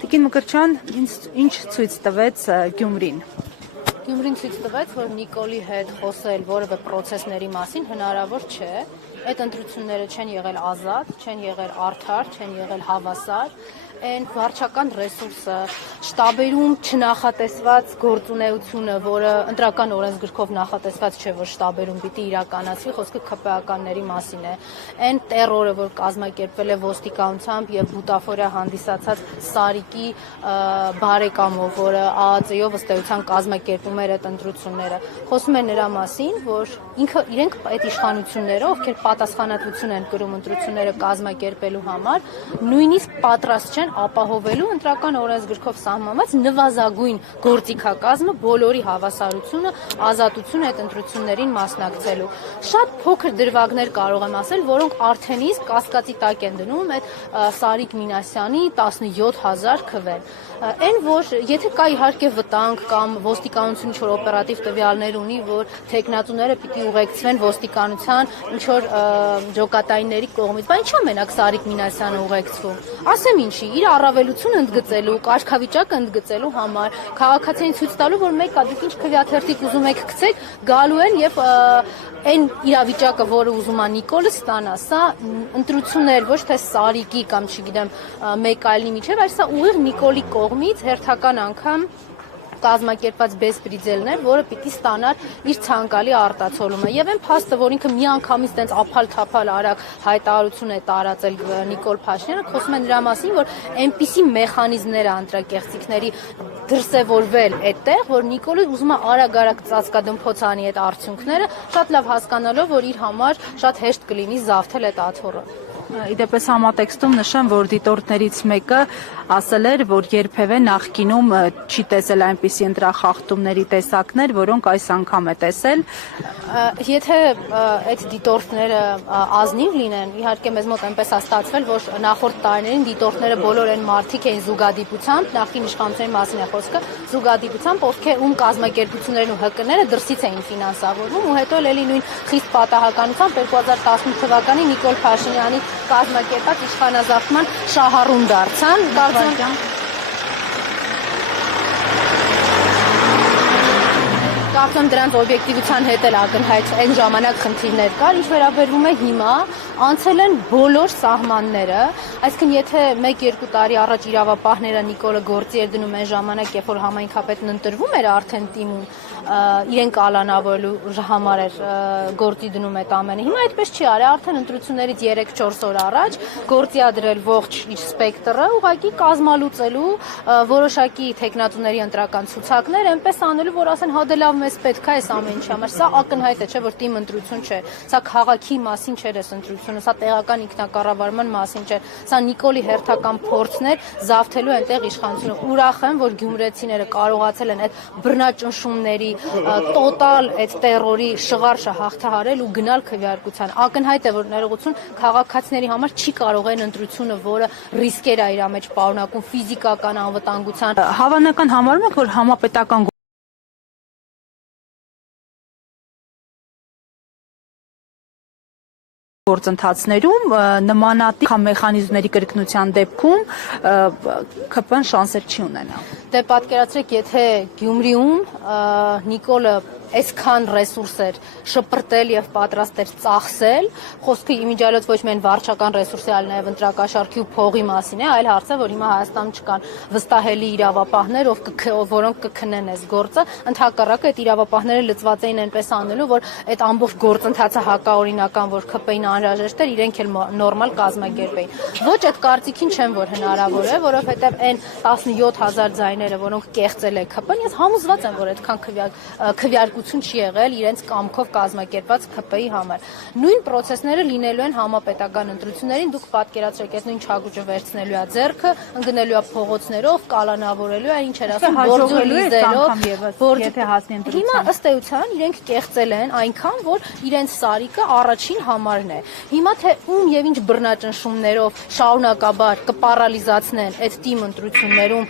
Տիկին Մկրտչյան, ինչ ցույց տվեց Գյումրին։ Գյումրին ցույց տվեց, որ Նիկոլի հետ խոսել որևէ պրոցեսների մասին հնարավոր չէ։ Այդ ընտրությունները չեն եղել ազատ, չեն եղել արդար, չեն եղել հավասար։ Այն վարչական ռեսուրսը, շտաբերում չնախատեսված գործունեությունը, որը ընտրական օրենսգրքով նախատեսված չէ, որ շտաբերում պիտի իրականացվի, խոսքը ՔՊԱ-ականների մասին է։ Այն տերորը, որ կազմակերպվել է ոստիկանությամբ եւ բուտաֆորիա հանդիսացած Սարիկի բարեկամով, որը ԱԱԾ-ով ըստ էության կազմակերպում էր այդ ընտրությունները։ Խոսում է նրա մասին, որ իրենք այդ իշխանությունները, ովքեր պատասխանատվություն են կրում ընտրությունները կազմակերպելու համար, նույնիսկ պատրաստ չեն ապահովելու ընտրական օրենսգրքով սահմանված նվազագույն գործիքակազմը, բոլորի հավասարությունը, ազատությունը այդ ընտրություններին մասնակցելու։ Շատ փոքր դրվագներ կարող եմ ասել, որոնք արդեն իսկ կասկածի տակ են դնում այդ Սարիկ Մինասյանի 17,000 քվեն։ Այն որ եթե կա իհարկե վտանգ կամ ոստիկանություն ինչ-որ օպերատիվ տվյալներ ունի, որ թեկնածուները պիտի ուղեկցվեն ոստիկանության ինչ-որ ջոկատայինների կողմից, բայց ինչա մենակ Սարիկ Մինասյանը ուղեկցվում։ Ասեմ ինչի, իր առավելությունը ընդգծելու, կարգավիճակը ընդգծելու համար, քաղաքացիներին ցույց տալու, որ մեկ դուք ինչ քվեաթերթիկ ուզում եք գցեք, գալու են եւ այն իրավիճակը, որը ուզում է Նիկոլը ստանա, սա ընտրություններ ոչ թե Սարիկի կամ չգիտեմ մեկ այլի միջև, այլ սա ուղիղ Նիկոլի կողմից հերթական անգամ կազմակերպված բեսպրիձելներ, որը պիտի ստանար իր ցանկալի արտացոլումը։ Եվ այն փաստը, որ ինքը միանգամից տենց ափալ-թափալ արագ հայտարարություն է տարածել Նիկոլ Փաշինյանը, խոսում է նրա մասին, որ այնպիսի մեխանիզմներ է ընտրակեղծիքների դրսևորվել այդտեղ, որ Նիկոլը ուզում է արագ-արագ ծածկադմփոց անի այդ արդյունքները, շատ լավ հասկանալով, որ իր համար շատ հեշտ կլինի զավթել այդ աթոռը։ Իդեպս համատեքստում նշեմ, որ դիտորդներից մեկը ասել էր, որ երբևէ նախկինում չի տեսել այնպիսի ընտրախախտումների տեսակներ, որոնք այս անգամ է տեսել։ Եթե այդ դիտորդները ազնիվ լինեն, իհարկե մեզ մոտ այնպես է ստացվել, որ նախորդ տարիներին դիտորդները բոլոր այն մարդիկ էին զուգադիպությամբ, նախկին իշխանությունների մասին է խոսքը, զուգադիպությամբ, ում կազմակերպություններն ու ՀԿ-ները դրսից էին ֆինանսավորվում, ու հետո էլի նույն խիստ պատահականությամբ 2018 թվականին Նիկոլ Փաշինյանի կազմակերպած իշխանազավթման շահառուն դարձան, կարծում դրանց օբյեկտիվության հետ էլ ակնհայտ այն ժամանակ խնդիրներ կար, ինչ վերաբերվում է հիմա, անցել են բոլոր սահմանները, այսինքն եթե 1-2 տարի առաջ իրավապահները Նիկոլը գործի էր դնում այն ժամանակ, երբ որ համայնքապետն ընտրվում էր արդեն թիմում, իրեն կալանավորելու համար էր գործի դնում այդ ամենը։ Հիմա այդպես չի արել, արդեն ընտրություններից 3-4 օր առաջ գործի ա դրել ողջ իր սպեկտրը, ուղղակի կազմալուծելու որոշակի թեկնածուների ընտրական ցուցակներ, այնպես անելու, որ ասեն հա դե լավ մեզ պետք է այս ամեն ինչի համար։ Սա ակնհայտ է, չէ, որ թիմ ընտրություն չէ։ Սա քաղաքի մասին չէր այս ընտրությունը, սա տեղական ինքնակառավարման մասին չէ։ Սա Նիկոլի հերթական փորձն էր զավթելու այնտեղ իշխանությունը։ Ուրախ եմ, որ գյումրեցիները կարողացել են այդ բռնաճնշումների տոտալ այդ տերորի շղարշը հաղթահարել ու գնալ քվեարկության։ Ակնհայտ է, որ ներողություն քաղաքացիների համար չի կարող այն ընտրությունը, որը ռիսկեր է իր մեջ պարունակում ֆիզիկական անվտանգության։ Հավանական համարում եք, որ համապետական գործընթացներում նմանատիպ մեխանիզմների կրկնության դեպքում ՔՊ-ն շանսեր չի ունենա։ Դե պատկերացրեք, եթե Գյումրիում Նիկոլը այսքան ռեսուրսեր շպրտել եւ պատրաստ էր ծախսել, խոսքը իմիջիալոց ոչ միայն վարչական ռեսուրսի, այլ նաեւ ընտրակաշառքի ու փողի մասին է, այլ հարցը, որ հիմա Հայաստանում չկան վստահելի իրավապահներ, որոնք կքնեն այս գործը, ընդհակառակը այդ իրավապահները լծված էին այնպես անելու, որ այդ ամբողջ գործընթացը հակաօրինական, որ ՔՊ-ին անհրաժեշտ էր, իրենք էլ նորմալ կազմակերպեին։ Ոչ այդ կարծիքին չեմ, որ հնարավոր է, որովհետեւ այն 17,000 ձայները, որոնք կեղծել է ՔՊ-ն, ես համոզված եմ, որ այդքան քվեարկություն չի եղել իրենց կամքով կազմակերպված ՔՊ-ի համար։ Նույն process-ները լինելու են համապետական ընտրություններին, դուք պատկերացրեք, այս նույն չագուճը վերցնելու է ձեռքը, ընկնելու է փողոցներով, կալանավորելու է, ինչ էր ասում, գործողելով, եթե հասնի ընտրության։ Հիմա ըստ էության իրենք կեղծել են այնքան, որ իրենց Սարիկը առաջին համարն է։ Հիմա թե ում եւ ինչ բռնաճնշումներով շարունակաբար կպարալիզացնեն այդ թիմ ընտրություններում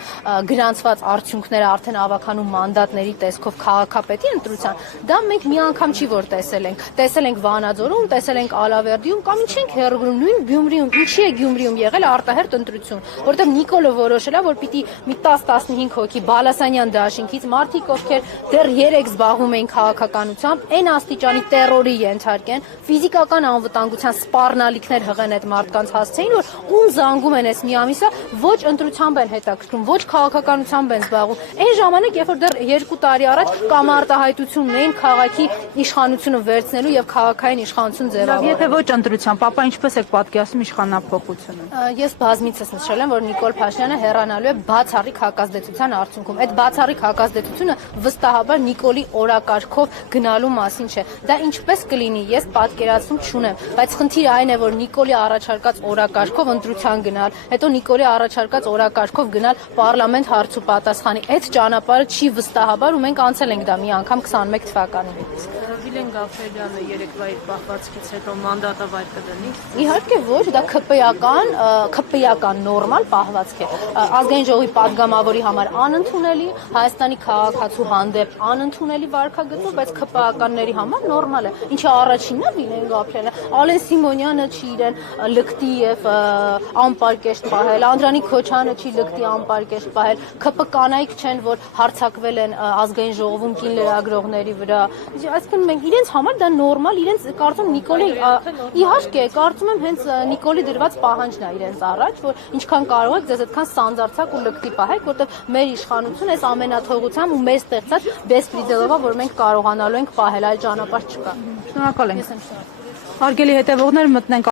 գրանցված արդյունքները արդեն ավականու մանդատների տեսքով քաղաքապետի ընտրությունները ընտրության։ Դա մենք մի անգամ չի որ տեսել ենք Վանաձորում, տեսել ենք Ալավերդիում կամ ինչ ենք հեռու նույն Գյումրիում, ինչի է Գյումրիում եղել արտահերտ ընտրություն, որտեղ Նիկոլը որոշել է, որ պիտի մի 10-15 հոգի Բալասանյան դաշինքից մարդիկ, ովքեր դեռ 3 զբաղվում էին քաղաքականությամբ, այն աստիճանի տերորի ենթարկեն, ֆիզիկական անվտանգության սպառնալիքներ հղեն այդ մարդկանց հասցեին, որ ում զանգում են այս մի ամիսը, ոչ ընտրությամբ են հետաքրքրում, ոչ քաղաքականությամբ են զբաղվում։ Այն ժամանակ, երբ որ դեռ 2 տարի առաջ կամ արտահայտությունն էին քաղաքի իշխանությունը վերցնելու եւ քաղաքային իշխանություն ձևավորելու։ Եթե ոչ ընտրությամբ, ապա ինչպես եք պատկերացնում իշխանափոխությունը։ Ես բազմիցս նշել եմ, որ Նիկոլ Փաշինյանը հեռանալու է բացառիկ հակազդեցության արդյունքում։ Այդ բացառիկ հակազդեցությունը վստահաբար Նիկոլի օրակարգով գնալու մասին չէ։ Դա ինչպես կլինի, ես պատկերացում չունեմ, բայց խնդիրը այն է, որ Նիկոլի առաջարկած օրակարգով ընտրության գնալ, հետո Նիկոլի առաջարկած օրակարգով գնալ պարլամենտ հարց ու պատասխանի։ Այդ ճանապարհը չի վստահաբար ու մենք անցել ենք դա մի անգամ 21 թվականին։ Վիլեն Գաֆերյանը երեկվա իր պահվածքից հետո մանդատը վայր կդնի։ Իհարկե ոչ, դա ՔՊ-ական նորմալ պահվածք է։ Ազգային ժողովի падգամավորի համար անընդունելի, Հայաստանի քաղաքացու հանդեպ անընդունելի վարքագծով, բայց ՔՊ-ականների համար նորմալ է։ Ինչի առաջինն է Վիլեն Գաֆերյանը, Ալեն Սիմոնյանը չի իրեն լկտի եւ անպարկեշտ պահել, Անդրանիկ Քոչյանը չի լկտի անպարկեշտ պահել, ՔՊ կանայք չեն, որ հարձակվել են ազգային ժողովում կին լրագրողների վրա։ Այսինքն մենք իրենց համար դա նորմալ, իրենց կարծում Նիկոլի իհարկե կարծում եմ հենց Նիկոլի դրված պահանջն է իրենց առաջ, որ ինչքան կարող եք ձեզ այդքան սանձարձակ ու լկտի պահեք, որտեղ մեր իշխանությունը այս ամենաթողությամբ ու մեր ստեղծած բեսպրիդելովա, որ մենք կարողանալու ենք պահել, այլ ճանապարհ չկա։ Շնորհակալ ենք։ Հարգելի հետևողներ, մտնենք